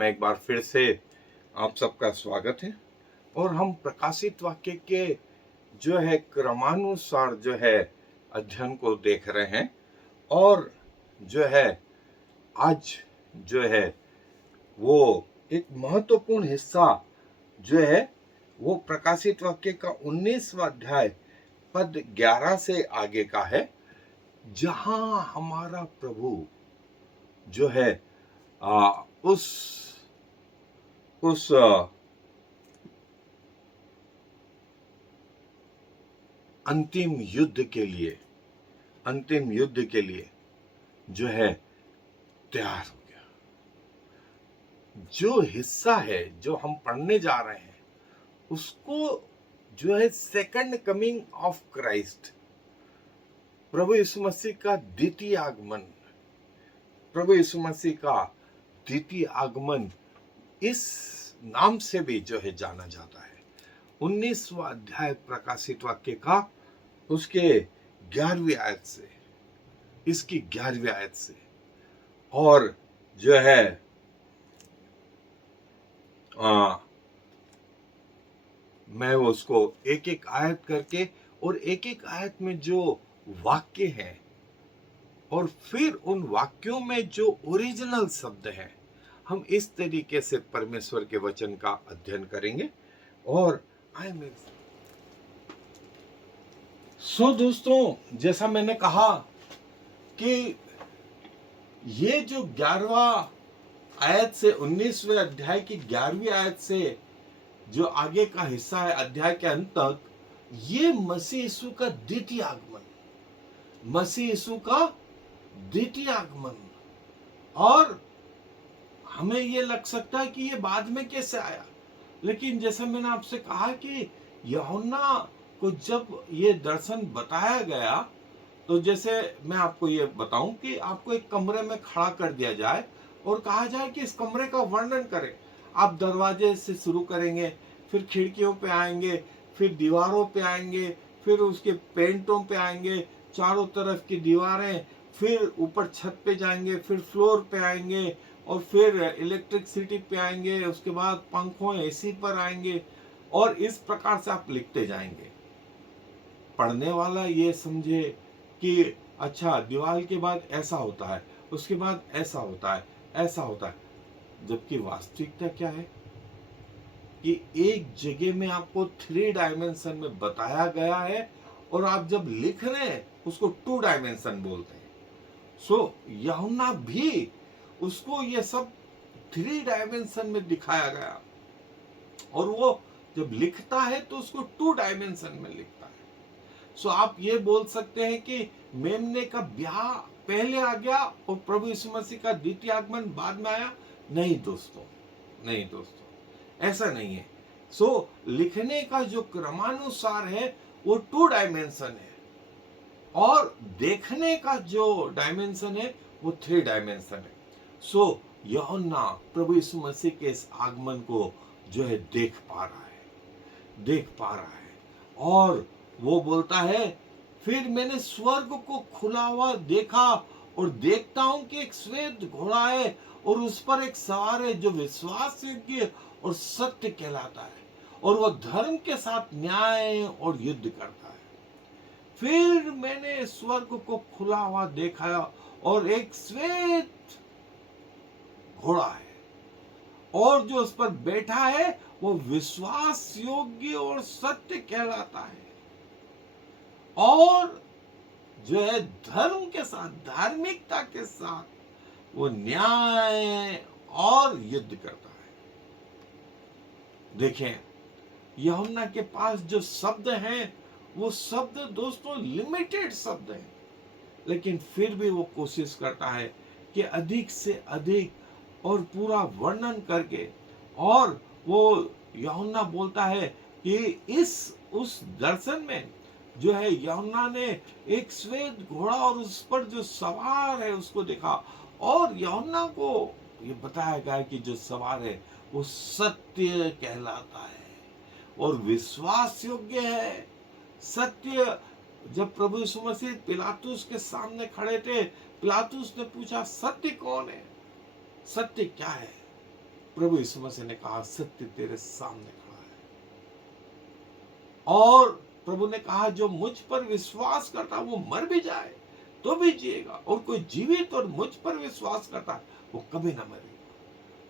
में एक बार फिर से आप सबका स्वागत है। और हम प्रकाशित वाक्य के जो है क्रमानुसार जो है अध्ययन को देख रहे हैं। और जो है आज जो है वो एक महत्वपूर्ण हिस्सा जो है वो प्रकाशित वाक्य का 19वां अध्याय पद 11 से आगे का है, जहां हमारा प्रभु जो है उस अंतिम युद्ध के लिए जो है तैयार हो गया। जो हिस्सा है जो हम पढ़ने जा रहे हैं उसको जो है सेकंड कमिंग ऑफ क्राइस्ट, प्रभु यीशु मसीह का द्वितीय आगमन, प्रभु यीशु मसीह का द्वितीय आगमन इस नाम से भी जो है जाना जाता है। 19वां अध्याय प्रकाशित वाक्य का उसके 11वीं आयत से, इसकी 11वीं आयत से, और जो है मैं उसको एक एक आयत करके और एक एक आयत में जो वाक्य हैं और फिर उन वाक्यों में जो ओरिजिनल शब्द हैं, हम इस तरीके से परमेश्वर के वचन का अध्ययन करेंगे। और आए मेरे दोस्तों, जैसा मैंने कहा कि ये जो 11वां आयत से 19वें अध्याय की 11वीं आयत से जो आगे का हिस्सा है अध्याय के अंत तक, ये मसीह यीशु का द्वितीय आगमन, मसीह यीशु का द्वितीय आगमन। और हमें ये लग सकता है कि ये बाद में कैसे आया, लेकिन जैसा मैंने आपसे कहा कि यूहन्ना को जब ये दर्शन बताया गया, तो जैसे मैं आपको ये बताऊं कि आपको एक कमरे में खड़ा कर दिया जाए और कहा जाए कि इस कमरे का वर्णन करें। आप दरवाजे से शुरू करेंगे, फिर खिड़कियों पे आएंगे, फिर दीवारों पे आएंगे, फिर उसके पेंटों पे आएंगे, चारों तरफ की दीवारें, फिर ऊपर छत पे जाएंगे, फिर फ्लोर पे आएंगे, और फिर इलेक्ट्रिसिटी पे आएंगे, उसके बाद पंखों एसी पर आएंगे, और इस प्रकार से आप लिखते जाएंगे। पढ़ने वाला ये समझे कि अच्छा दीवार के बाद ऐसा होता है, उसके बाद ऐसा होता है, ऐसा होता है, जबकि वास्तविकता क्या है कि एक जगह में आपको 3 डायमेंशन में बताया गया है, और आप जब लिख रहे हैं उसको 2 डायमेंशन बोलते हैं। सो यूहन्ना भी उसको ये सब 3 डायमेंशन में दिखाया गया, और वो जब लिखता है तो उसको 2 डायमेंशन में लिखता है। सो आप ये बोल सकते हैं कि मेमने का ब्याह पहले आ गया और प्रभु यीशु मसीह का द्वितीय आगमन बाद में आया। नहीं दोस्तों, नहीं दोस्तों, ऐसा नहीं है। सो लिखने का जो क्रमानुसार है वो 2 डायमेंशन है, और देखने का जो डायमेंशन है वो 3 डायमेंशन है। सो यूहन्ना प्रभु यीशु मसीह के इस आगमन को जो है देख पा रहा है, और वो बोलता है, फिर मैंने स्वर्ग को खुला हुआ देखा, और देखता हूं कि एक श्वेत घोड़ा है, और उस पर एक सवार है जो विश्वास योग्य और सत्य कहलाता है, और वह धर्म के साथ न्याय और युद्ध करता है। फिर मैंने स्वर्ग को खुला हुआ देखा, और एक श्वेत घोड़ा है, और जो उस पर बैठा है वो विश्वास योग्य और सत्य कहलाता है, और जो है धर्म के साथ, धार्मिकता के साथ वो न्याय और युद्ध करता है। देखें, यूहन्ना के पास जो शब्द हैं वो शब्द दोस्तों लिमिटेड शब्द हैं, लेकिन फिर भी वो कोशिश करता है कि अधिक से अधिक और पूरा वर्णन करके, और वो यूहन्ना बोलता है कि उस दर्शन में जो है यूहन्ना ने एक श्वेत घोड़ा और उस पर जो सवार है उसको देखा, और यूहन्ना को ये बताया गया कि जो सवार है वो सत्य कहलाता है और विश्वास योग्य है। सत्य। जब प्रभु यीशु मसीह पिलातुस के सामने खड़े थे, पिलातुस ने पूछा, सत्य कौन है, सत्य क्या है? प्रभु यीशु मसीह ने कहा सत्य तेरे सामने खड़ा है। और प्रभु ने कहा जो मुझ पर विश्वास करता वो मर भी जाए तो भी जिएगा, और कोई जीवित और मुझ पर विश्वास करता है वो कभी ना मरेगा।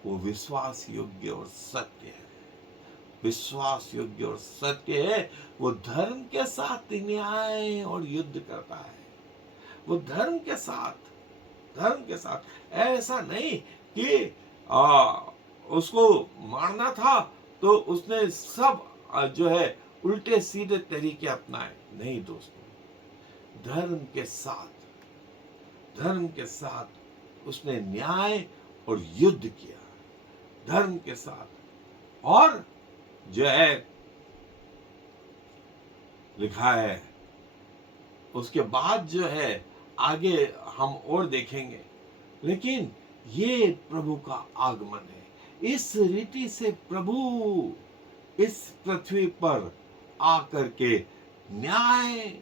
वो विश्वास योग्य और सत्य है, विश्वास योग्य और सत्य है। वो धर्म के साथ न्याय और युद्ध करता है। वो धर्म के साथ ऐसा नहीं कि उसको मारना था तो उसने सब जो है उल्टे सीधे तरीके अपनाए। नहीं दोस्तों, धर्म के साथ उसने न्याय और युद्ध किया, धर्म के साथ। और जो है लिखा है उसके बाद जो है आगे हम और देखेंगे, लेकिन ये प्रभु का आगमन है। इस रीति से प्रभु इस पृथ्वी पर आकर के न्याय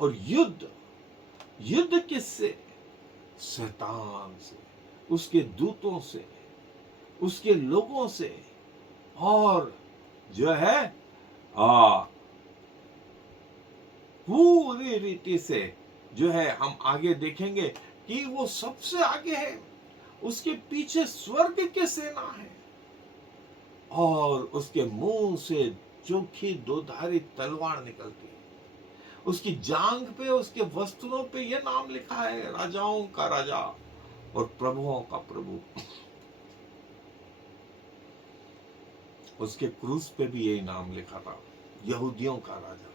और युद्ध किससे? शैतान से, उसके दूतों से, उसके लोगों से। और जो है पूरी रीति से जो है हम आगे देखेंगे कि वो सबसे आगे है, उसके पीछे स्वर्ग की सेना है, और उसके मुंह से चोखी दोधारी तलवार निकलती है। उसकी जांघ पे, उसके वस्त्रों पे यह नाम लिखा है, राजाओं का राजा और प्रभुओं का प्रभु। उसके क्रूस पे भी यही नाम लिखा था, यहूदियों का राजा।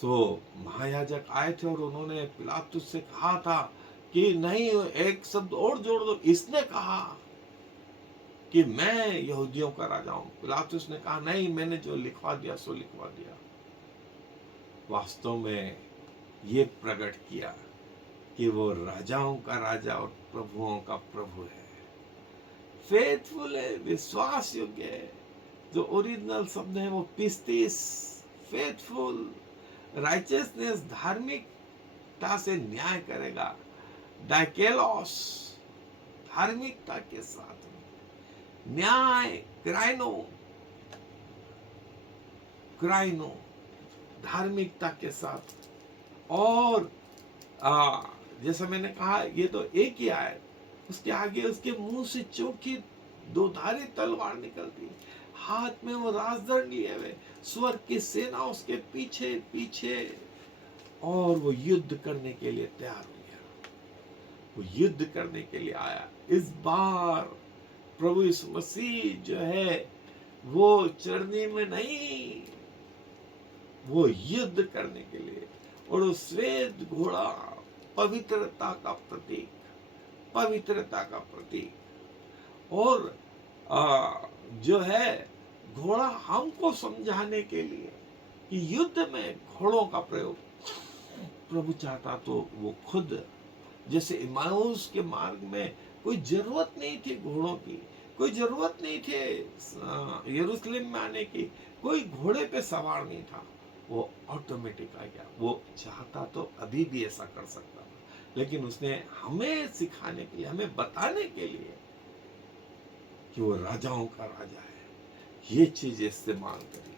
तो महायाजक आए थे और उन्होंने पिलातुस से कहा था कि नहीं, एक शब्द और जोड़ दो। इसने कहा कि मैं यहूदियों का राजा हूं। पिलातुस ने कहा नहीं, मैंने जो लिखवा दिया सो लिखवा दिया। वास्तव में ये प्रकट किया कि वो राजाओं का राजा और प्रभुओं का प्रभु है। फेथफुल है, विश्वास योग्य है। जो ओरिजिनल शब्द है वो पिस्तिस, फेथफुल। राइचियसनेस, धार्मिकता से न्याय करेगा। डाइकेलोस, धार्मिकता के साथ में न्याय। क्राइनो, धार्मिकता के साथ। और जैसा मैंने कहा ये तो एक ही आयत, उसके आगे उसके मुंह से चोखी दोधारी तलवार निकलती, हाथ में वो राजदंड लिए हुए, स्वर्ग की सेना उसके पीछे पीछे, और वो युद्ध करने के लिए तैयार हो गया। वो युद्ध करने के लिए आया। इस बार प्रभु यीशु मसीह जो है वो चढ़ने में नहीं, वो युद्ध करने के लिए। और वो श्वेत घोड़ा पवित्रता का प्रतीक, पवित्रता का प्रतीक। और जो है घोड़ा हमको समझाने के लिए कि युद्ध में घोड़ों का प्रयोग प्रभु चाहता तो वो खुद, जैसे इमाउस के मार्ग में कोई जरूरत नहीं थी घोड़ों की, कोई जरूरत नहीं थे यरूशलेम में आने की, कोई घोड़े पे सवार नहीं था, वो ऑटोमेटिक आ गया। वो चाहता तो अभी भी ऐसा कर सकता था, लेकिन उसने हमें सिखाने के लिए, हमें बताने के लिए कि वो राजाओं का राजा है, ये चीज इस्तेमाल करी,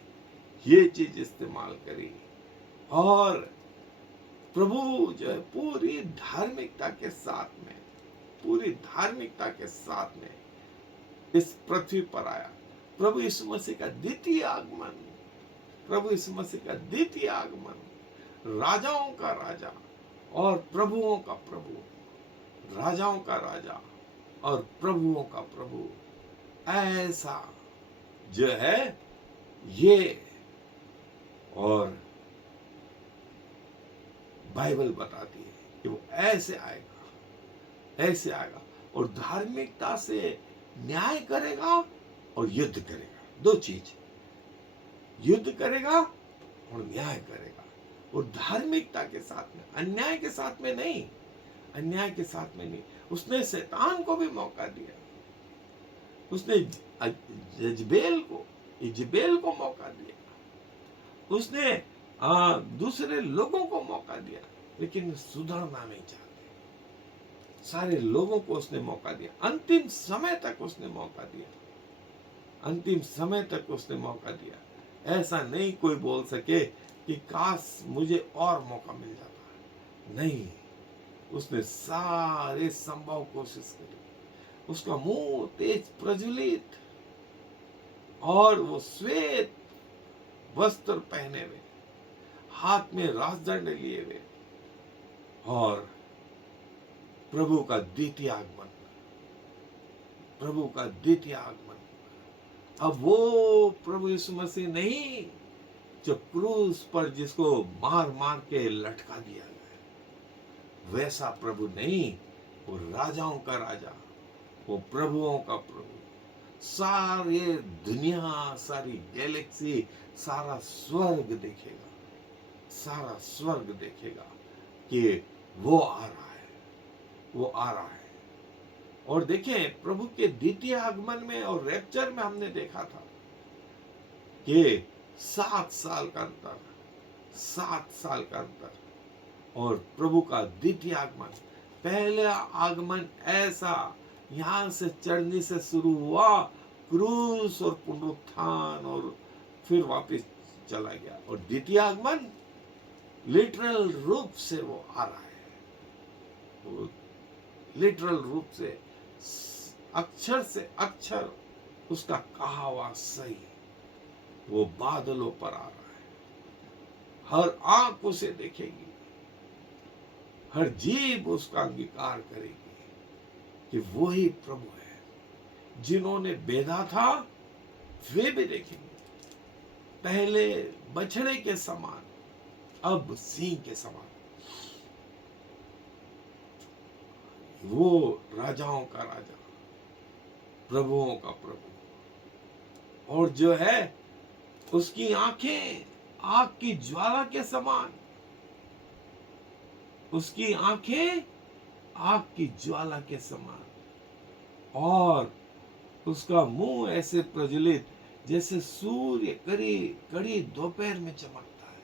ये चीज इस्तेमाल करी। और प्रभु जो है पूरी धार्मिकता के साथ में, पूरी धार्मिकता के साथ में इस पृथ्वी पर आया। प्रभु यीशु मसीह का द्वितीय आगमन, प्रभु यीशु मसीह का द्वितीय आगमन, राजाओं का राजा और प्रभुओं का प्रभु, राजाओं का राजा और प्रभुओं का प्रभु, ऐसा जो है ये। और बाइबल बताती है कि वो ऐसे आएगा, ऐसे आएगा, और धार्मिकता से न्याय करेगा और युद्ध करेगा। दो चीज, युद्ध करेगा और न्याय करेगा। और धार्मिकता के साथ में, अन्याय के साथ में नहीं, अन्याय के साथ में नहीं। उसने शैतान को भी मौका दिया, उसने इजबेल को मौका दिया, उसने दूसरे लोगों को मौका दिया, लेकिन सुधरना नहीं चाहते, सारे लोगों को उसने मौका दिया, अंतिम समय तक उसने मौका दिया, अंतिम समय तक उसने मौका दिया। ऐसा नहीं कोई बोल सके कि काश मुझे और मौका मिल जाता। नहीं, उसने सारे संभव कोशिश करी। उसका मुंह तेज प्रज्वलित, और वो श्वेत वस्त्र पहने हुए, हाथ में राजदंड लिए हुए, और प्रभु का द्वितीय आगमन, प्रभु का द्वितीय आगमन। अब वो प्रभु यीशु मसीह नहीं जो क्रूस पर जिसको मार मार के लटका दिया गया, वैसा प्रभु नहीं, वो राजाओं का राजा, वो प्रभुओं का प्रभु। सारे दुनिया, सारी गैलेक्सी, सारा स्वर्ग देखेगा, सारा स्वर्ग देखेगा कि वो आ रहा है, वो आ रहा है। और देखें, प्रभु के द्वितीय आगमन में और रैप्चर में हमने देखा था कि 7 साल का अंतर, 7 साल का अंतर। और प्रभु का द्वितीय आगमन, पहला आगमन ऐसा यहां से चढ़ने से शुरू हुआ, क्रूस और पुनरुत्थान, और फिर वापस चला गया। और द्वितीय आगमन लिटरल रूप से वो आ रहा है, वो लिटरल रूप से, अक्षर से अक्षर उसका कहा हुआ सही, वो बादलों पर आ रहा है। हर आंख उसे देखेगी, हर जीभ उसका अंगीकार करेगी कि वो ही प्रभु है। जिन्होंने बेधा था वे भी देखेंगे, पहले बछड़े के समान, अब सिंह के समान। वो राजाओं का राजा, प्रभुओं का प्रभु। और जो है उसकी आंखें आग की ज्वाला के समान, उसकी आंखें आग की ज्वाला के समान, और उसका मुंह ऐसे प्रज्वलित जैसे सूर्य कड़ी दोपहर में चमकता है।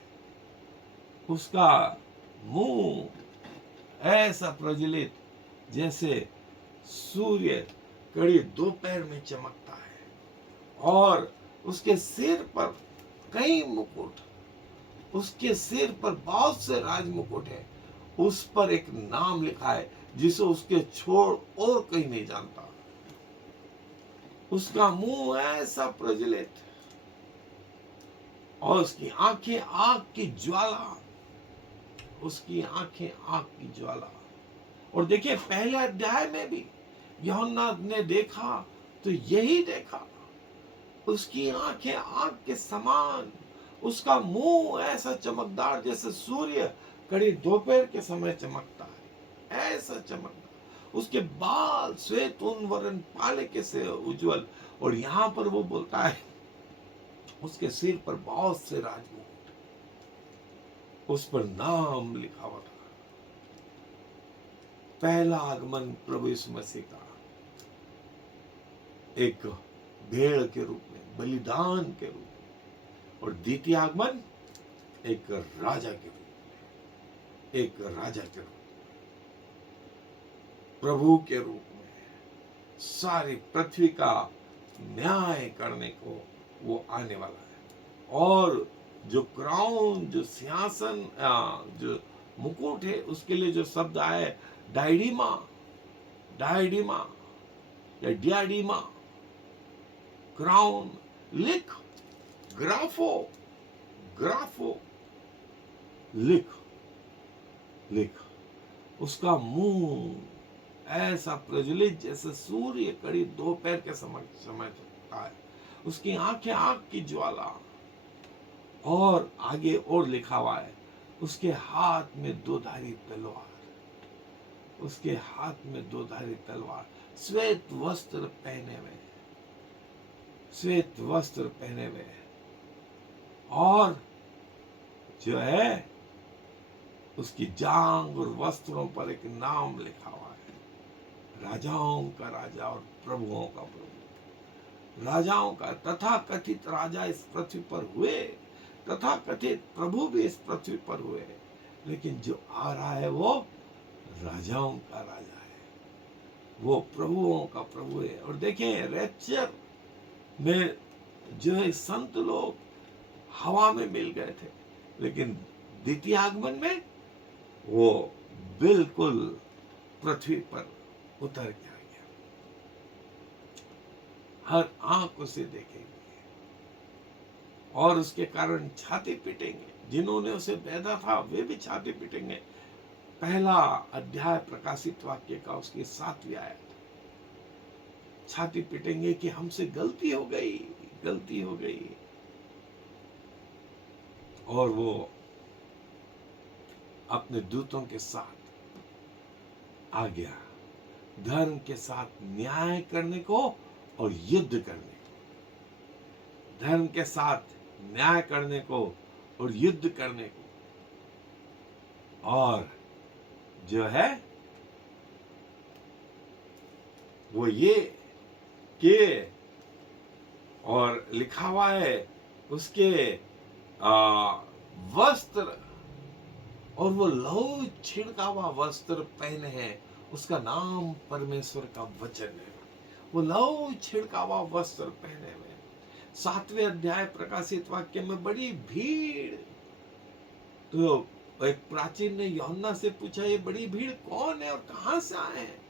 उसका मुंह ऐसा प्रज्वलित जैसे सूर्य कड़ी दोपहर में चमकता है। और उसके सिर पर कई मुकुट, उसके सिर पर बहुत से राज मुकुट है। उस पर एक नाम लिखा है जिसे उसके छोड़ और कहीं नहीं जानता। उसका मुंह ऐसा प्रज्वलित, और उसकी आंखें आग की ज्वाला, उसकी आंखें आग की ज्वाला। और देखिए, पहले अध्याय में भी यूहन्ना ने देखा तो यही देखा, उसकी आंखें आग के समान, उसका मुंह ऐसा चमकदार जैसे सूर्य कड़ी दोपहर के समय चमकता है, ऐसा चमकदार। उसके बाल श्वेत ऊन वर्ण पाले के से उज्जवल। और यहां पर वो बोलता है उसके सिर पर बहुत से राजमुकुट, उस पर नाम लिखा हुआ था। पहला आगमन प्रभु यीशु मसीह का एक भेड़ के रूप में, बलिदान के रूप में, और द्वितीय आगमन एक राजा के रूप में, एक राजा के रूप में, प्रभु के रूप में, सारी पृथ्वी का न्याय करने को वो आने वाला है। और जो क्राउन, जो सिंहासन, जो मुकुट है, उसके लिए जो शब्द आए डायडीमा, डायडीमा या डियाडीमा, क्राउन, लिख, ग्राफो, ग्राफो, लिख, लिख। उसका मुंह ऐसा प्रज्वलित जैसे सूर्य कड़ी दोपहर के समय चमकता है। उसकी आंखें आग की ज्वाला। और आगे और लिखा हुआ है, उसके हाथ में दोधारी तलवार, उसके हाथ में दोधारी तलवार, श्वेत वस्त्र पहने हुए, श्वेत वस्त्र पहने हुए। और जो है उसकी जांग और वस्त्रों पर एक नाम लिखा हुआ है, राजाओं का राजा और प्रभुओं का प्रभु। राजाओं का, तथा कथित राजा इस पृथ्वी पर हुए, तथा कथित प्रभु भी इस पृथ्वी पर हुए, लेकिन जो आ रहा है वो राजाओं का राजा है, वो प्रभुओं का प्रभु है। और देखें रैप्चर में जो है संत लोग हवा में मिल गए थे, लेकिन द्वितीय आगमन में वो बिल्कुल पृथ्वी पर उतर के आ गया। हर आंख उसे देखेंगे और उसके कारण छाती पीटेंगे। जिन्होंने उसे बेधा था वे भी छाती पीटेंगे। पहला अध्याय प्रकाशित वाक्य का उसकी 7वीं आयत, छाती पीटेंगे कि हमसे गलती हो गई, गलती हो गई। और वो अपने दूतों के साथ आ गया, धर्म के साथ न्याय करने को और युद्ध करने को, धर्म के साथ न्याय करने को और युद्ध करने को। और जो है वो ये कि और लिखा हुआ है उसके वस्त्र, और वो लहू छिड़का हुआ वस्त्र पहने हैं, उसका नाम परमेश्वर का वचन है। वो लहू छिड़का हुआ वस्त्र पहने हुए। 7वें अध्याय प्रकाशित वाक्य में बड़ी भीड़। तो एक प्राचीन ने यूहन्ना से पूछा, ये बड़ी भीड़ कौन है और कहां से आए हैं?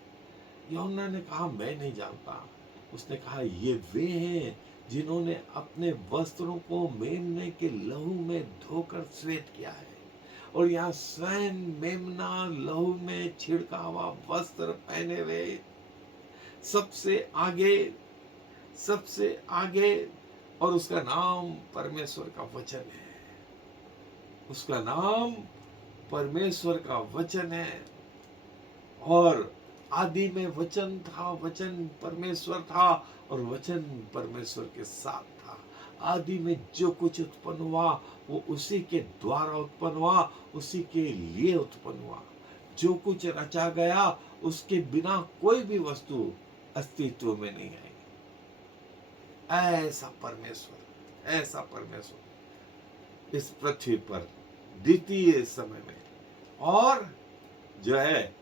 यूहन्ना ने कहा, मैं नहीं जानता। उसने कहा, ये वे हैं जिन्होंने अपने वस्त्रों को मेमने के लहू में धोकर श्वेत किया है। और यहाँ स्वयं मेमना लहू में छिड़का हुआ वस्त्र पहने हुए सबसे आगे, और उसका नाम परमेश्वर का वचन है। उसका नाम परमेश्वर का वचन है। और आदि में वचन था, वचन परमेश्वर था, और वचन परमेश्वर के साथ था। आदि में जो कुछ उत्पन्न हुआ वो उसी के द्वारा उत्पन्न हुआ, उसी के लिए उत्पन्न हुआ। जो कुछ रचा गया उसके बिना कोई भी वस्तु अस्तित्व में नहीं आई। ऐसा परमेश्वर इस पृथ्वी पर द्वितीय समय में। और जो है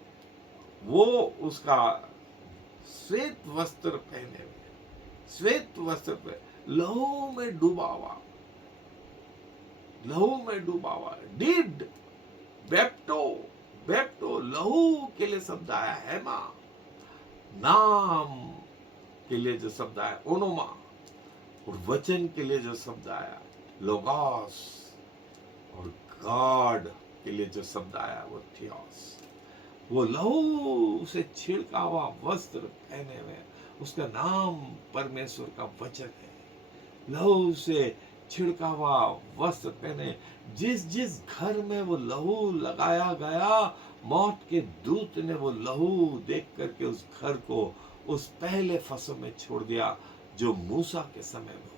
वो उसका श्वेत वस्त्र पहने हुए, श्वेत वस्त्र पे लहू में डूबा हुआ डिड बेप्टो लहू के लिए शब्द आया हेमा, नाम के लिए जो शब्द आया ओनोमा, और वचन के लिए जो शब्द आया लोगोस, और गॉड के लिए जो शब्द आया वो थियोस। वो लहू से छिड़का हुआ वस्त्र पहने हुए, उसका नाम परमेश्वर का वचन है। लहू से छिड़का हुआ वस्त्र पहने। जिस घर में वो लहू लगाया गया, मौत के दूत ने वो लहू देख करके उस घर को उस पहले फसल में छोड़ दिया जो मूसा के समय में।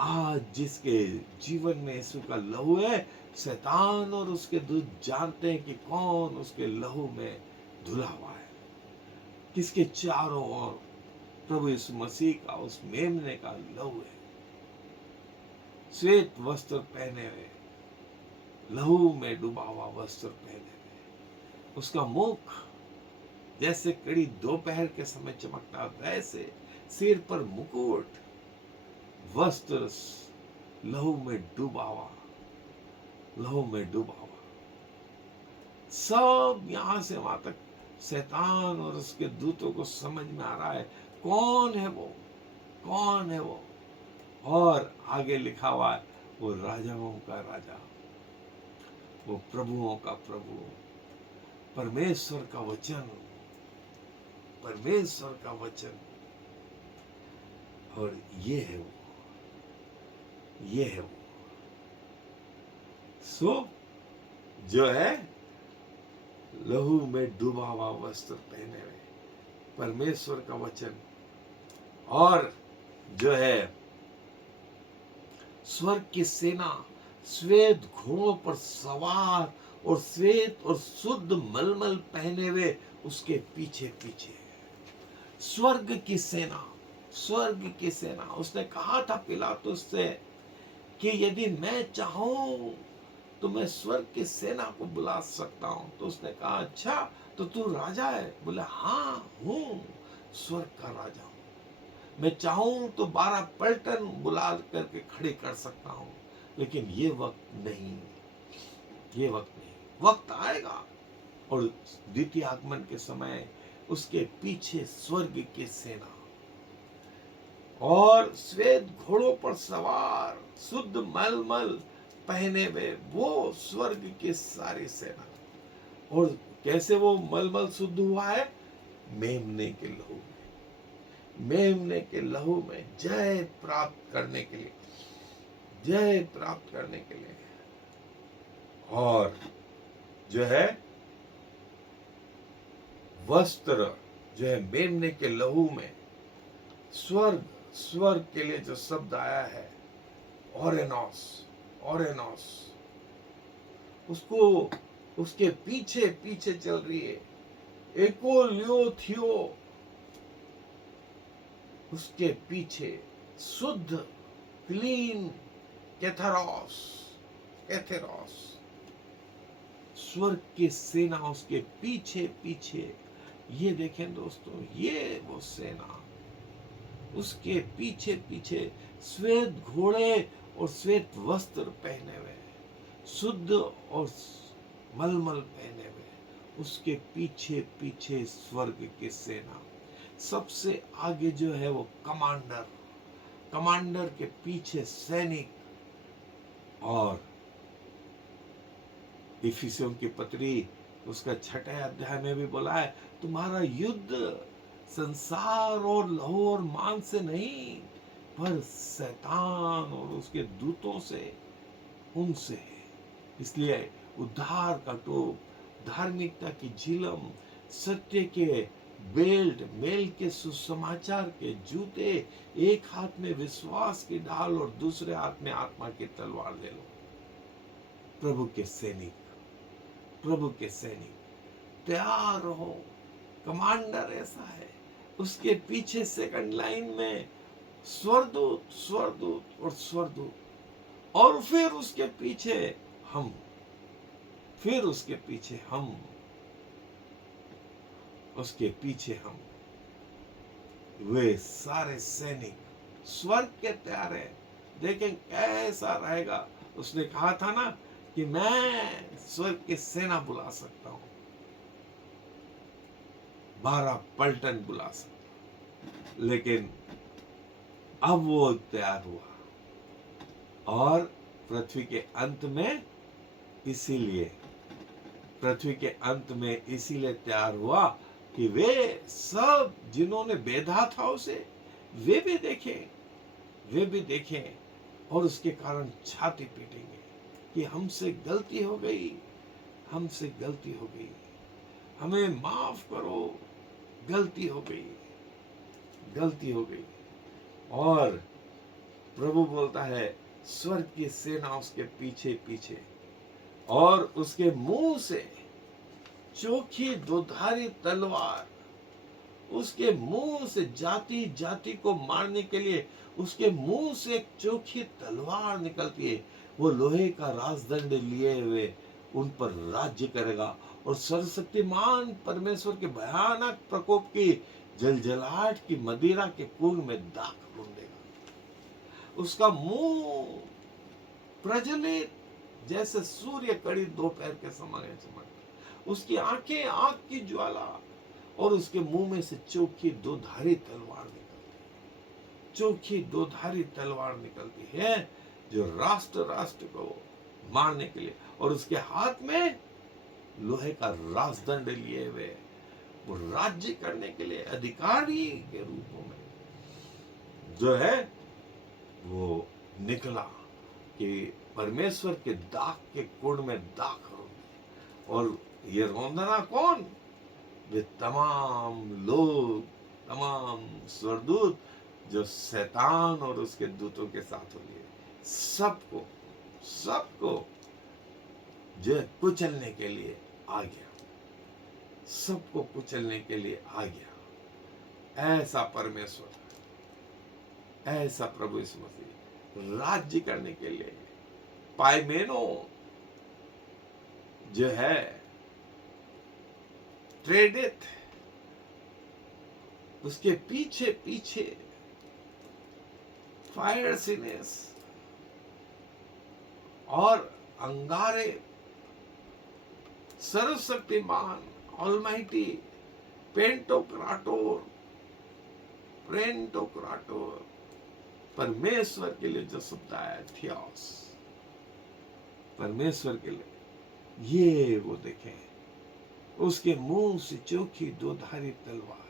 आज जिसके जीवन में यीशु का लहू है, शैतान और उसके दूत जानते हैं कि कौन उसके लहू में धुला हुआ है, किसके चारों ओर प्रभु यीशु मसीह का उस मेमने का लहू है। श्वेत वस्त्र पहने हुए, लहू में डूबा हुआ वस्त्र पहने हुए, उसका मुख जैसे कड़ी दोपहर के समय चमकता, वैसे सिर पर मुकुट, वस्त्र लहू में डूबा हुआ, सब यहां से वहां तक शैतान और उसके दूतों को समझ में आ रहा है कौन है वो। और आगे लिखा हुआ है वो राजाओं का राजा, वो प्रभुओं का प्रभु, परमेश्वर का वचन। और ये है वो। सो जो है लहू में डूबा हुआ वस्त्र पहने हुए, परमेश्वर का वचन, और जो है स्वर्ग की सेना श्वेत घोड़ों पर सवार और श्वेत और शुद्ध मलमल पहने हुए उसके पीछे स्वर्ग की सेना। उसने कहा था पिलातुस से कि यदि मैं चाहूं तो मैं स्वर्ग की सेना को बुला सकता हूं। तो उसने कहा, अच्छा तो तू राजा है? बोले हाँ हूँ, स्वर्ग का राजा हूँ। मैं चाहूं तो 12 पलटन बुला करके खड़े कर सकता हूं, लेकिन ये वक्त नहीं, ये वक्त नहीं। वक्त आएगा और द्वितीय आगमन के समय उसके पीछे स्वर्ग की सेना और श्वेत घोड़ों पर सवार, शुद्ध मलमल पहने हुए वो स्वर्ग की सारी सेना। और कैसे वो मलमल शुद्ध हुआ है? मेमने के लहू में, मेमने के लहू में जय प्राप्त करने के लिए, जय प्राप्त करने के लिए। और जो है वस्त्र जो है मेमने के लहू में, स्वर्ग, स्वर्ग के लिए जो शब्द आया है ओरेनोस, ओरेनोस, उसको उसके पीछे पीछे चल रही है एकोलियोथियो, उसके पीछे शुद्ध, क्लीन, कैथेरोस, कैथेरोस, स्वर्ग की सेना उसके पीछे पीछे। ये देखें दोस्तों, ये वो सेना उसके पीछे पीछे, श्वेत घोड़े और श्वेत वस्त्र पहने हुए, शुद्ध और मलमल पहने हुए, उसके पीछे पीछे स्वर्ग की सेना। सबसे आगे जो है वो कमांडर, कमांडर के पीछे सैनिक। और इफिसियों की पत्री उसका 6 अध्याय में भी बोला है, तुम्हारा युद्ध संसार और लहू और मांस से नहीं, पर शैतान और उसके दूतों से, उनसे है। इसलिए उद्धार का टोप, धार्मिकता की झिलम, सत्य के बेल्ट, मेल के सुसमाचार के जूते, एक हाथ में विश्वास की ढाल और दूसरे हाथ में आत्मा की तलवार ले लो। प्रभु के सैनिक, प्रभु के सैनिक, तैयार रहो। कमांडर ऐसा है, उसके पीछे सेकंड लाइन में स्वरदूत, स्वरदूत और स्वरदूत, और फिर उसके पीछे हम, फिर उसके पीछे हम, उसके पीछे हम, वे सारे सैनिक स्वर्ग के तैयार है। देखें कैसा रहेगा। उसने कहा था ना कि मैं स्वर्ग की सेना बुला सकता हूं, 12 पलटन बुला सकता, लेकिन अब वो तैयार हुआ। और पृथ्वी के अंत में, इसीलिए पृथ्वी के अंत में इसीलिए तैयार हुआ कि वे सब जिन्होंने बेधा था उसे, वे भी देखें, वे भी देखें और उसके कारण छाती पीटेंगे कि हमसे गलती हो गई, हमसे गलती हो गई, हमें माफ करो, गलती हो गई, गलती हो गई। और प्रभु बोलता है स्वर्ग की सेना उसके पीछे पीछे, और उसके मुंह से चोखी दोधारी तलवार, उसके मुंह से जाति जाति को मारने के लिए उसके मुंह से एक चोखी तलवार निकलती है। वो लोहे का राजदंड लिए हुए उन पर राज्य करेगा और सर्वशक्तिमान परमेश्वर के भयानक प्रकोप की जलजलाहट की मदिरा के कुंड में दाख ढूंढेगा। उसका मुंह प्रज्वलित जैसे सूर्य कड़ी दोपहर के समय चमकता, उसकी आंखें आग की ज्वाला, और उसके मुंह में से चोखी दोधारी तलवार निकलती है, चोखी दोधारी तलवार निकलती है जो राष्ट्र राष्ट्र को मारने के लिए, और उसके हाथ में लोहे का राजदंड लिए हुए वो राज्य करने के लिए अधिकारी के रूपों में जो है वो निकला कि परमेश्वर के दाग के कुंड में दाग रोंदे। और ये रोंदना कौन? वे तमाम लोग, तमाम स्वर्गदूत जो शैतान और उसके दूतों के साथ हो लिए, सबको सबको जो है कुचलने के लिए आ गया, सबको कुचलने के लिए आ गया। ऐसा परमेश्वर, ऐसा प्रभु यीशु मसीह राज्य करने के लिए पाइमेनो जो है ट्रेडेथ, उसके पीछे पीछे फायर सिनेस और अंगारे, सर्वशक्तिमान, ऑलमाइटी, पेंटोक्राटोर, पेंटोक्राटोर, परमेश्वर के लिए जो शब्द आया थियोस, परमेश्वर के लिए, ये वो देखें उसके मुंह से चोखी दोधारी तलवार,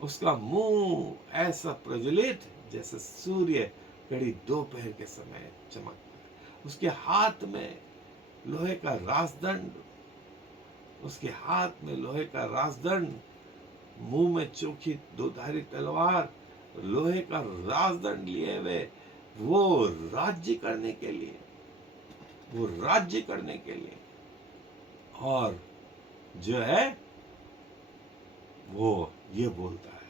उसका मुंह ऐसा प्रज्वलित जैसे सूर्य कड़ी दोपहर के समय चमकता है, उसके हाथ में लोहे का राजदंड, उसके हाथ में लोहे का राजदंड, मुंह में चोखी दोधारी तलवार, लोहे का राजदंड लिए हुए वो राज्य करने के लिए, वो राज्य करने के लिए, और जो है वो ये बोलता है,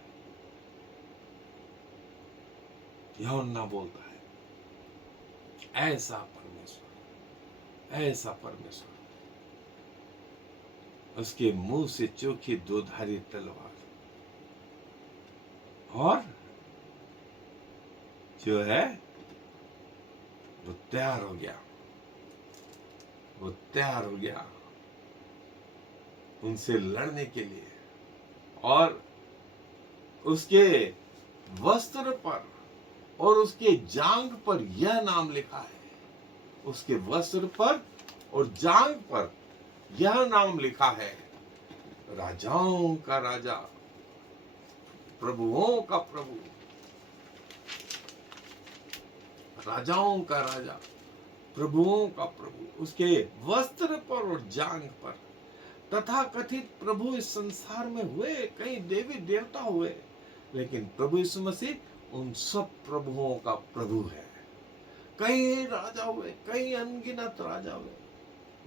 यूहन्ना बोलता है, ऐसा परमेश्वर, ऐसा परमेश्वर, उसके मुंह से चोखी दोधारी तलवार, और जो है वो तैयार हो गया, वो तैयार हो गया उनसे लड़ने के लिए, और उसके वस्त्र पर और उसके जांघ पर यह नाम लिखा है, उसके वस्त्र पर और जांघ पर यह नाम लिखा है, राजाओं का राजा, प्रभुओं का प्रभु, राजाओं का राजा, प्रभुओं का प्रभु। उसके वस्त्र पर और जांघ पर तथा कथित प्रभु इस संसार में हुए, कई देवी देवता हुए, लेकिन प्रभु यीशु मसीह उन सब प्रभुओं का प्रभु है। कई राजा हुए, कई अनगिनत राजा हुए,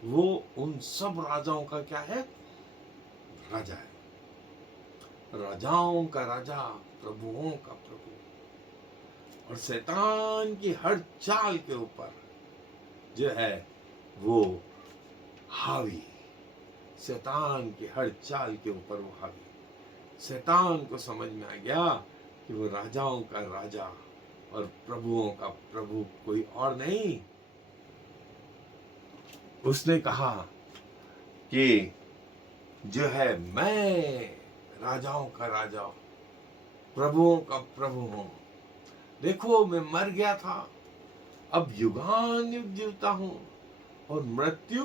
वो उन सब राजाओं का क्या है? राजा है, राजाओं का राजा, प्रभुओं का प्रभु। और शैतान की हर चाल के ऊपर जो है वो हावी, शैतान की हर चाल के ऊपर वो हावी। शैतान को समझ में आ गया कि वो राजाओं का राजा और प्रभुओं का प्रभु कोई और नहीं। उसने कहा कि जो है मैं राजाओं का राजा, प्रभुओं का प्रभु हूं। देखो मैं मर गया था, अब युगान युग जीवता हूं, और मृत्यु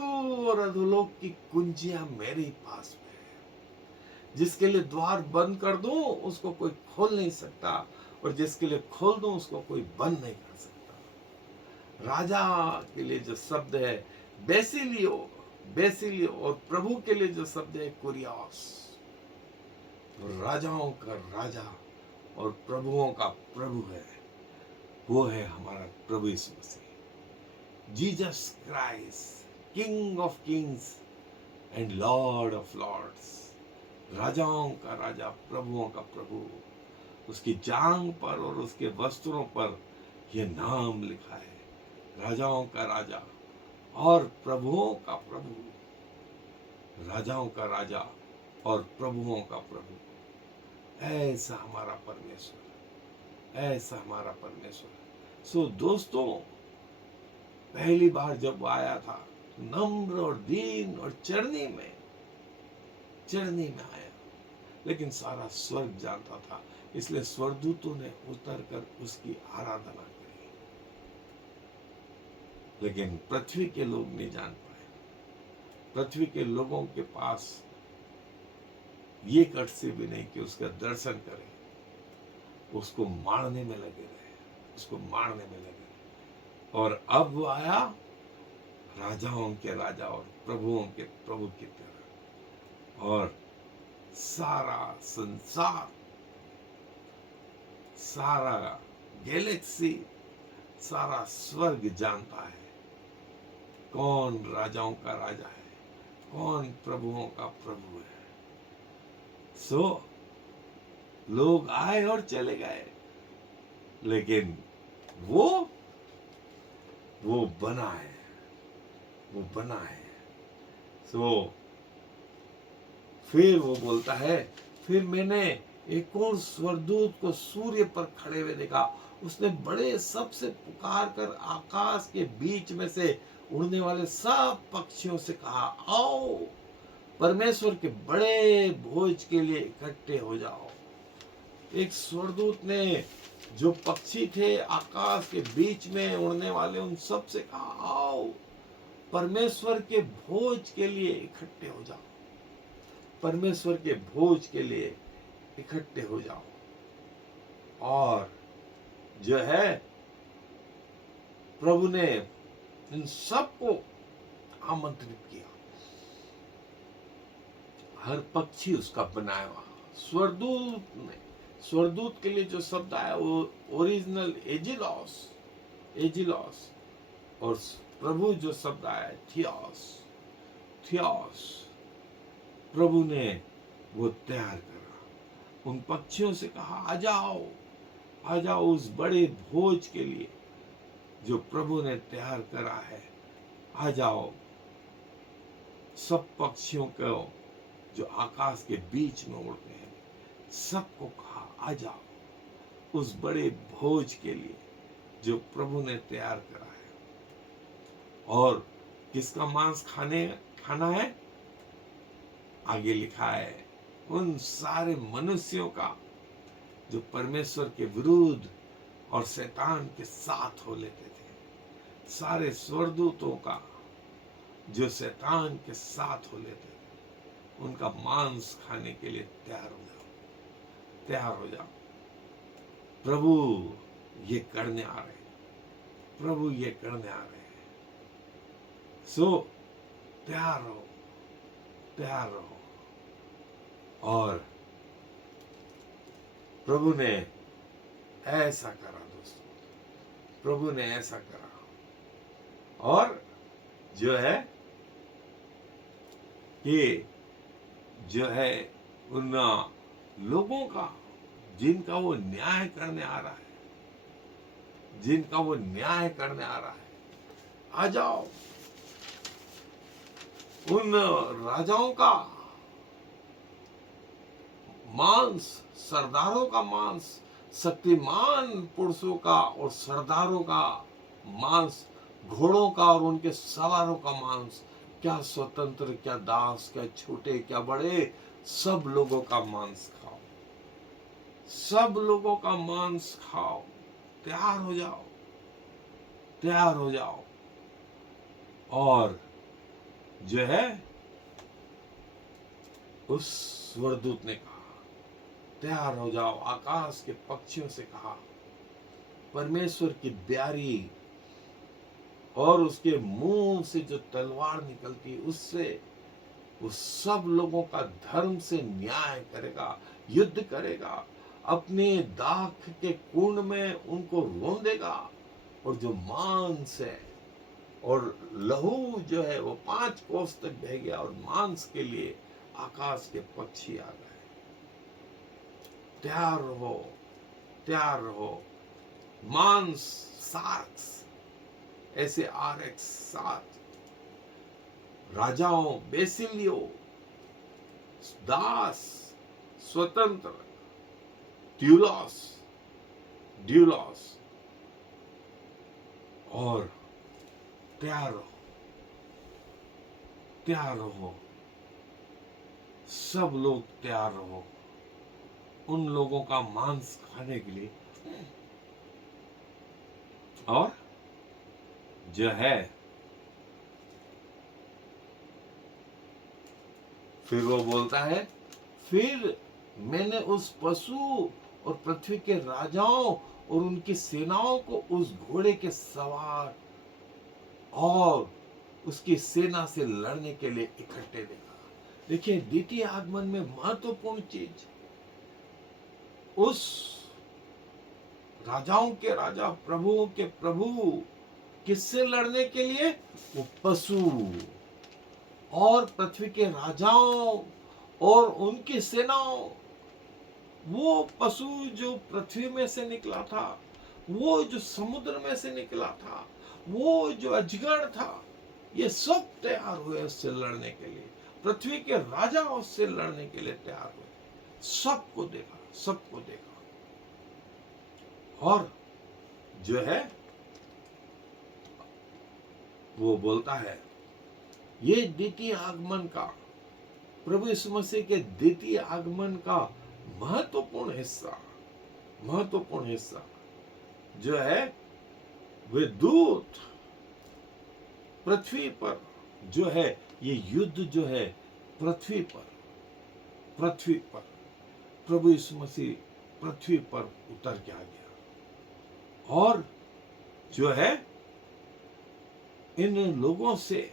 और अधोलोक की कुंजियां मेरे पास में है। जिसके लिए द्वार बंद कर दूं उसको कोई खोल नहीं सकता, और जिसके लिए खोल दूं उसको कोई बंद नहीं कर सकता। राजा के लिए जो शब्द है बेसिलियो, बेसिलियो, और प्रभु के लिए जो शब्द है कुरियोस, राजाओं का राजा और प्रभुओं का प्रभु है, वो है हमारा प्रभु Yeshu Masih, Jesus Christ, king of kings and lord of lords. राजाओं का राजा, प्रभुओं का प्रभु। उसकी जांघ पर और उसके वस्त्रों पर यह नाम लिखा है, राजाओं का राजा और प्रभुओं का प्रभु, राजाओं का राजा और प्रभुओं का प्रभु। ऐसा हमारा परमेश्वर, ऐसा हमारा परमेश्वर। सो दोस्तों, पहली बार जब आया था नम्र और दीन और चरनी में आया, लेकिन सारा स्वर्ग जानता था, इसलिए स्वर्गदूतों ने उतर कर उसकी आराधना करी, लेकिन पृथ्वी के लोग नहीं जान पाए। पृथ्वी के लोगों के पास ये कटसी भी नहीं कि उसका दर्शन करें, उसको मारने में लगे रहे, उसको मारने में लगे रहे। और अब वो आया राजाओं के राजा और प्रभुओं के प्रभु की तरह, और सारा संसार, सारा गैलेक्सी, सारा स्वर्ग जानता है कौन राजाओं का राजा है, कौन प्रभुओं का प्रभु है। सो लोग आए और चले गए, लेकिन वो बना है, वो बना है। सो फिर वो बोलता है, फिर मैंने एक और स्वर्गदूत को सूर्य पर खड़े हुए देखा। उसने बड़े शब्द से पुकार कर आकाश के बीच में से उड़ने वाले सब पक्षियों से कहा, आओ परमेश्वर के बड़े भोज के लिए इकट्ठे हो जाओ। एक स्वर्गदूत ने जो पक्षी थे आकाश के बीच में उड़ने वाले, उन सब से कहा, आओ परमेश्वर के भोज के लिए इकट्ठे हो जाओ, परमेश्वर के भोज के लिए इकट्ठे हो जाओ। और जो है प्रभु ने इन सबको आमंत्रित किया। हर पक्षी उसका बनाया हुआ। स्वर्गदूत के लिए जो शब्द आया वो ओरिजिनल एजिलॉस, और प्रभु जो शब्द आया थियोस। प्रभु ने वो तैयार करा। उन पक्षियों से कहा, आ जाओ उस बड़े भोज के लिए जो प्रभु ने तैयार करा है। आ जाओ सब पक्षियों को जो आकाश के बीच में उड़ते हैं, सबको कहा, आ जाओ उस बड़े भोज के लिए जो प्रभु ने तैयार करा है। और किसका मांस खाना है? आगे लिखा है, उन सारे मनुष्यों का जो परमेश्वर के विरुद्ध और शैतान के साथ हो लेते थे। सारे स्वर्गदूतों का जो शैतान के साथ हो लेते थे, उनका मांस खाने के लिए तैयार हो जाओ। प्रभु ये करने आ रहे हैं, प्रभु ये करने आ रहे हैं। सो तैयार रहो। और प्रभु ने ऐसा करा दोस्तों, प्रभु ने ऐसा करा। और जो है कि जो है उन लोगों का जिनका वो न्याय करने आ रहा है, आ जाओ। उन राजाओं का मांस, सरदारों का मांस, शक्तिमान पुरुषों का और सरदारों का मांस, घोड़ों का और उनके सवारों का मांस, क्या स्वतंत्र, क्या दास, क्या छोटे, क्या बड़े, सब लोगों का मांस खाओ, सब लोगों का मांस खाओ। तैयार हो जाओ। और जो है उस स्वर्गदूत ने कहा, तैयार हो जाओ। आकाश के पक्षियों से कहा, परमेश्वर की ब्यारी और उसके मुंह से जो तलवार निकलती है, उससे वो सब लोगों का धर्म से न्याय करेगा, युद्ध करेगा, अपने दाख के कुंड में उनको रौंदेगा। और जो मांस है और लहू जो है वो 5 कोस तक बह गया, और मांस के लिए आकाश के पक्षी आ गए। तैयार रहो। मांस, सार्क्स, ऐसे RX 7 राजाओं, बेसिलियो, दास, स्वतंत्र, ड्यूलॉस, और तैयार रहो। सब लोग तैयार रहो उन लोगों का मांस खाने के लिए। और जो है फिर वो बोलता है, फिर मैंने उस पशु और पृथ्वी के राजाओं और उनकी सेनाओं को उस घोड़े के सवार और उसकी सेना से लड़ने के लिए इकट्ठे देखा। देखिए, द्वितीय आगमन में महत्वपूर्ण चीज, उस राजाओं के राजा, प्रभुओं के प्रभु किससे लड़ने के लिए? वो पशु और पृथ्वी के राजाओं और उनकी सेनाओं। वो पशु जो पृथ्वी में से निकला था, वो जो समुद्र में से निकला था, वो जो अजगर था, ये सब तैयार हुए उससे लड़ने के लिए। पृथ्वी के राजा उससे लड़ने के लिए तैयार हुए। सबको देखा, सबको देखा। और जो है वो बोलता है ये द्वितीय आगमन का, प्रभु यीशु मसीह के द्वितीय आगमन का महत्वपूर्ण हिस्सा जो है वे दूत पृथ्वी पर जो है, ये युद्ध जो है पृथ्वी पर प्रभु यीशु मसीह पृथ्वी पर उतर के आ गया और जो है इन लोगों से,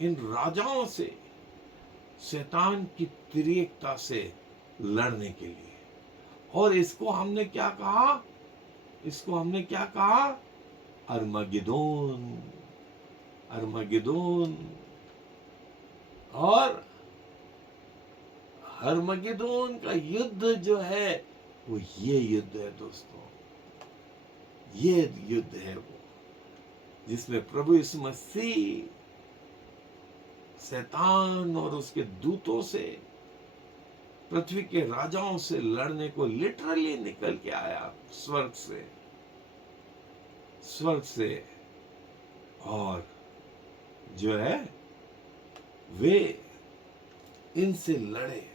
इन राजाओं से, शैतान की तिर्यकता से लड़ने के लिए। और इसको हमने क्या कहा? अर्मगिदोन। और अर्मगिदोन का युद्ध जो है वो ये युद्ध है दोस्तों, ये युद्ध है वो जिसमें प्रभु यीशु मसीह शैतान और उसके दूतों से, पृथ्वी के राजाओं से लड़ने को लिटरली निकल के आया स्वर्ग से। और जो है वे इनसे लड़े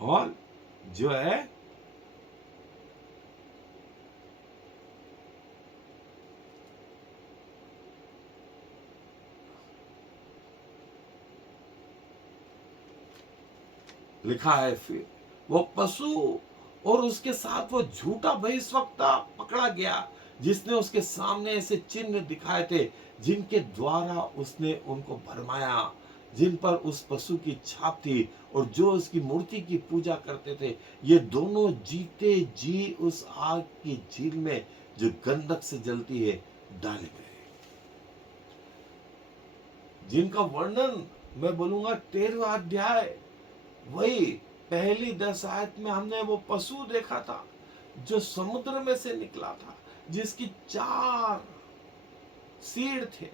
और जो है लिखा है फिर वो पशु और उसके साथ वो झूठा भविष्यवक्ता पकड़ा गया जिसने उसके सामने ऐसे चिन्ह दिखाए थे जिनके द्वारा उसने उनको भरमाया, जिन पर उस पशु की छाप थी और जो उसकी मूर्ति की पूजा करते थे। ये दोनों जीते जी उस आग की झील में जो गंधक से जलती है डाले गए, जिनका वर्णन मैं बोलूंगा 13वां अध्याय, वही पहली 10 आयत में हमने वो पशु देखा था जो समुद्र में से निकला था, जिसकी 4 सिर थे,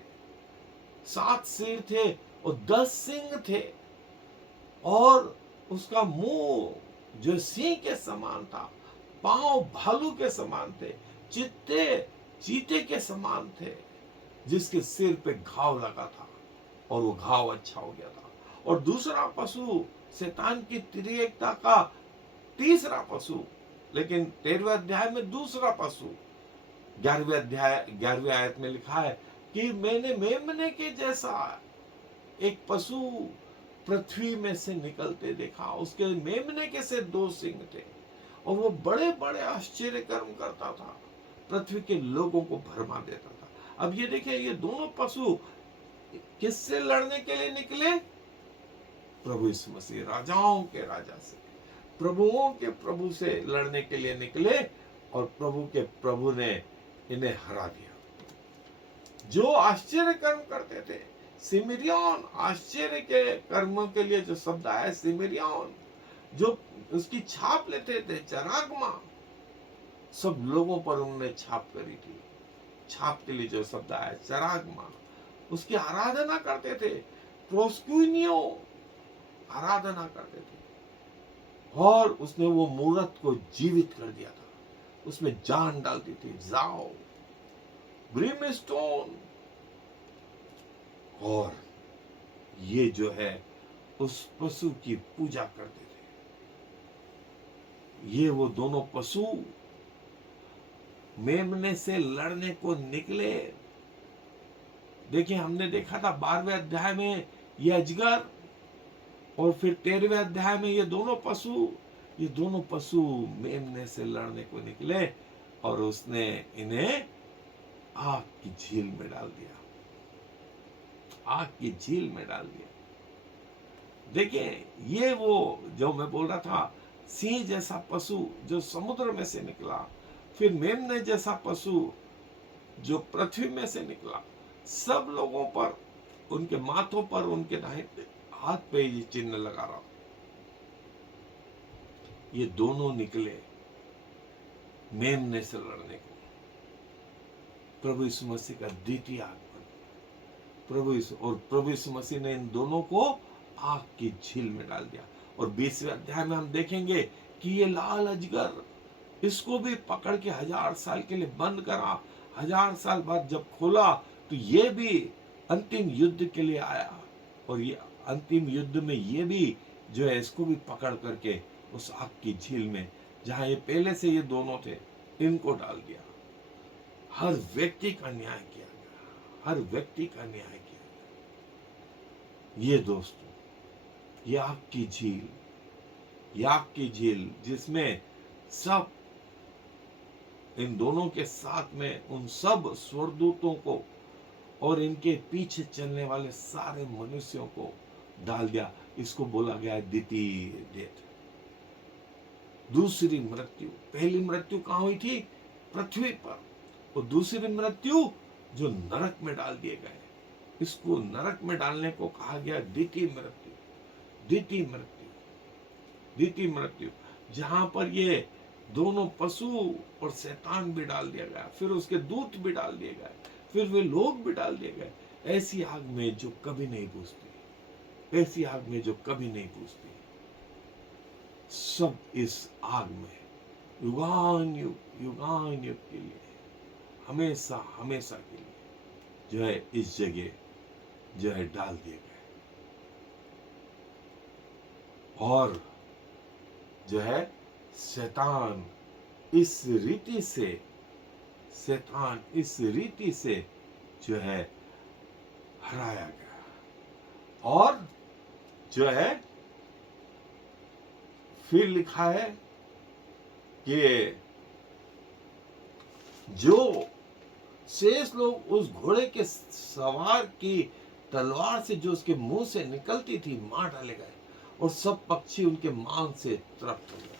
7 सिर थे और 10 सींग थे और उसका मुंह जो सिंह के समान था, पांव भालू के समान थे, चीते के समान थे, जिसके सिर पे घाव लगा था और वो घाव अच्छा हो गया था। और दूसरा पशु शैतान की तिर्यकता का तीसरा पशु, लेकिन 13वें अध्याय में दूसरा पशु 11वें आयत में लिखा है कि मैंने मेमने के जैसा एक पशु पृथ्वी में से निकलते देखा। उसके मेमने के से 2 सिंग थे और वो बड़े बड़े आश्चर्य कर्म करता था, पृथ्वी के लोगों को भरमा देता था। अब ये देखिए, ये दोनों पशु किससे लड़ने के लिए निकले? प्रभु यीशु मसीह राजाओं के राजा से, प्रभुओं के प्रभु से लड़ने के लिए निकले और प्रभु के प्रभु ने इन्हें हरा दिया। जो आश्चर्य कर्म करते थे, सिमरियन, आश्चर्य के कर्मों के लिए जो शब्द आया सिमरियन, जो उसकी छाप लेते थे, चरागमा, सब लोगों पर उन्होंने छाप करी थी। छाप के लिए जो शब्द आया चरागमा, उसकी आराधना करते थे, प्रोस्क्यूनियो आराधना करते थे और उसने वो मूर्त को जीवित कर दिया था, उसमें जान डालती थी, जाओ, ब्रिमस्टोन। और ये जो है उस पशु की पूजा करते थे। ये वो दोनों पशु मेमने से लड़ने को निकले। देखिए, हमने देखा था 12वें अध्याय में ये अजगर और फिर 13वें अध्याय में ये दोनों पशु मेमने से लड़ने को निकले और उसने इन्हें आग की झील में डाल दिया, आग की झील में डाल दिया। देखिए, ये वो जो मैं बोल रहा था, सिंह जैसा पशु जो समुद्र में से निकला, फिर मेमने जैसा पशु जो पृथ्वी में से निकला, सब लोगों पर, उनके माथों पर, उनके दाहिने हाथ पे ये चिन्ह लगा रहा। ये दोनों निकले मेमने से लड़ने को। प्रभु यीशु मसीह का द्वितीय आगमन, प्रभु यीशु मसीह ने इन दोनों को आग की झील में डाल दिया। और 20वें अध्याय में हम देखेंगे कि ये लाल अजगर, इसको भी पकड़ के 1000 साल के लिए बंद करा। 1000 साल बाद जब खोला तो ये भी अंतिम युद्ध के लिए आया, और ये अंतिम युद्ध में ये भी जो है इसको भी पकड़ करके उस आग की झील में, जहां ये पहले से ये दोनों थे, इनको डाल दिया। हर व्यक्ति का न्याय किया गया, हर व्यक्ति का न्याय किया गया। ये दोस्तों, ये आग की झील, ये आग की झील जिसमें सब, इन दोनों के साथ में उन सब स्वर्गदूतों को और इनके पीछे चलने वाले सारे मनुष्यों को डाल दिया। इसको बोला गया है द्वितीय डेथ, दूसरी मृत्यु। पहली मृत्यु कहां हुई थी? पृथ्वी पर। और दूसरी मृत्यु जो नरक में डाल दिए गए, इसको नरक में डालने को कहा गया द्वितीय मृत्यु। द्वितीय मृत्यु, द्वितीय मृत्यु, जहां पर ये दोनों पशु और शैतान भी डाल दिया गया, फिर उसके दूत भी डाल दिए गए, फिर वे लोग भी डाल दिए गए, ऐसी आग में जो कभी नहीं बुझती, ऐसी आग में जो कभी नहीं बुझती। सब इस आग में युगान युग के लिए, हमेशा हमेशा के लिए जो है इस जगह जो है डाल दिए गए। और जो है शैतान इस रीति से जो है हराया गया। और जो है फिर लिखा है कि जो शेष लोग उस घोड़े के सवार की तलवार से जो उसके मुंह से निकलती थी मार डाले गए, और सब पक्षी उनके मांस से तृप्त हो गए।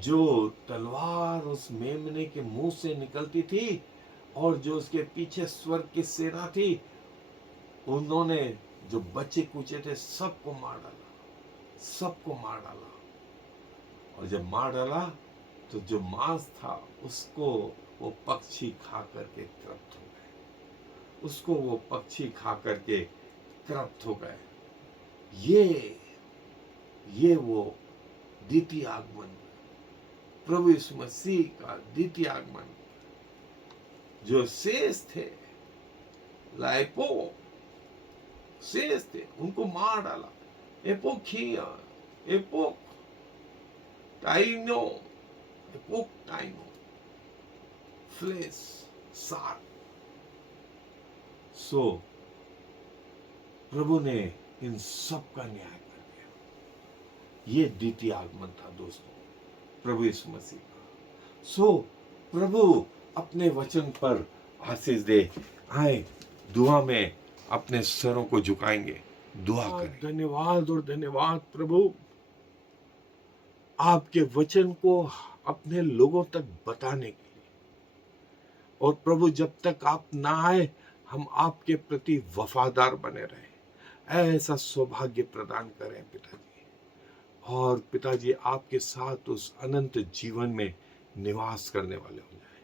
जो तलवार उस मेमने के मुंह से निकलती थी और जो उसके पीछे स्वर्ग की सेना थी, उन्होंने जो बच्चे कूचे थे सबको मार डाला, सबको मार डाला। और जब मार डाला तो जो मांस था उसको वो पक्षी खा करके तृप्त हो गए, उसको वो पक्षी खा करके तृप्त हो गए। ये वो द्वितीय आगमन, प्रभु यीशु मसीह का द्वितीय आगमन। जो शेष थे, लाइपो शेष थे, उनको मार डाला। एपोखिया, एपोक टाइनो, एपोक टाइनो, फ्लेश, सार। सो प्रभु ने इन सब का न्याय कर दिया। ये द्वितीय आगमन था दोस्तों, प्रभु यीशु मसीह का। सो प्रभु अपने वचन पर आशीष दे। आए दुआ में अपने सरों को झुकाएंगे, दुआ करें। धन्यवाद और धन्यवाद प्रभु, आपके वचन को अपने लोगों तक बताने के लिए। और प्रभु जब तक आप ना आए, हम आपके प्रति वफादार बने रहे, ऐसा सौभाग्य प्रदान करें पिताजी। और पिताजी आपके साथ उस अनंत जीवन में निवास करने वाले हो जाए।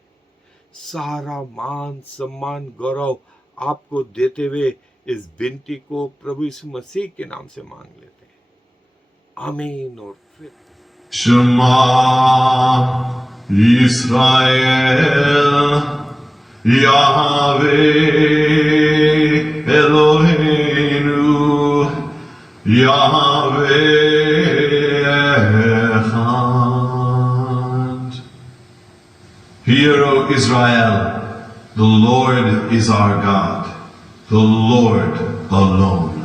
सारा मान सम्मान गौरव आपको देते हुए इस विनती को प्रभु यीशु मसीह के नाम से मांग लेते हैं, आमीन। और फिर शमा इस्राएल यावे एलोहेनु यावे echad. Hear, O Israel, the Lord is our God, the Lord alone.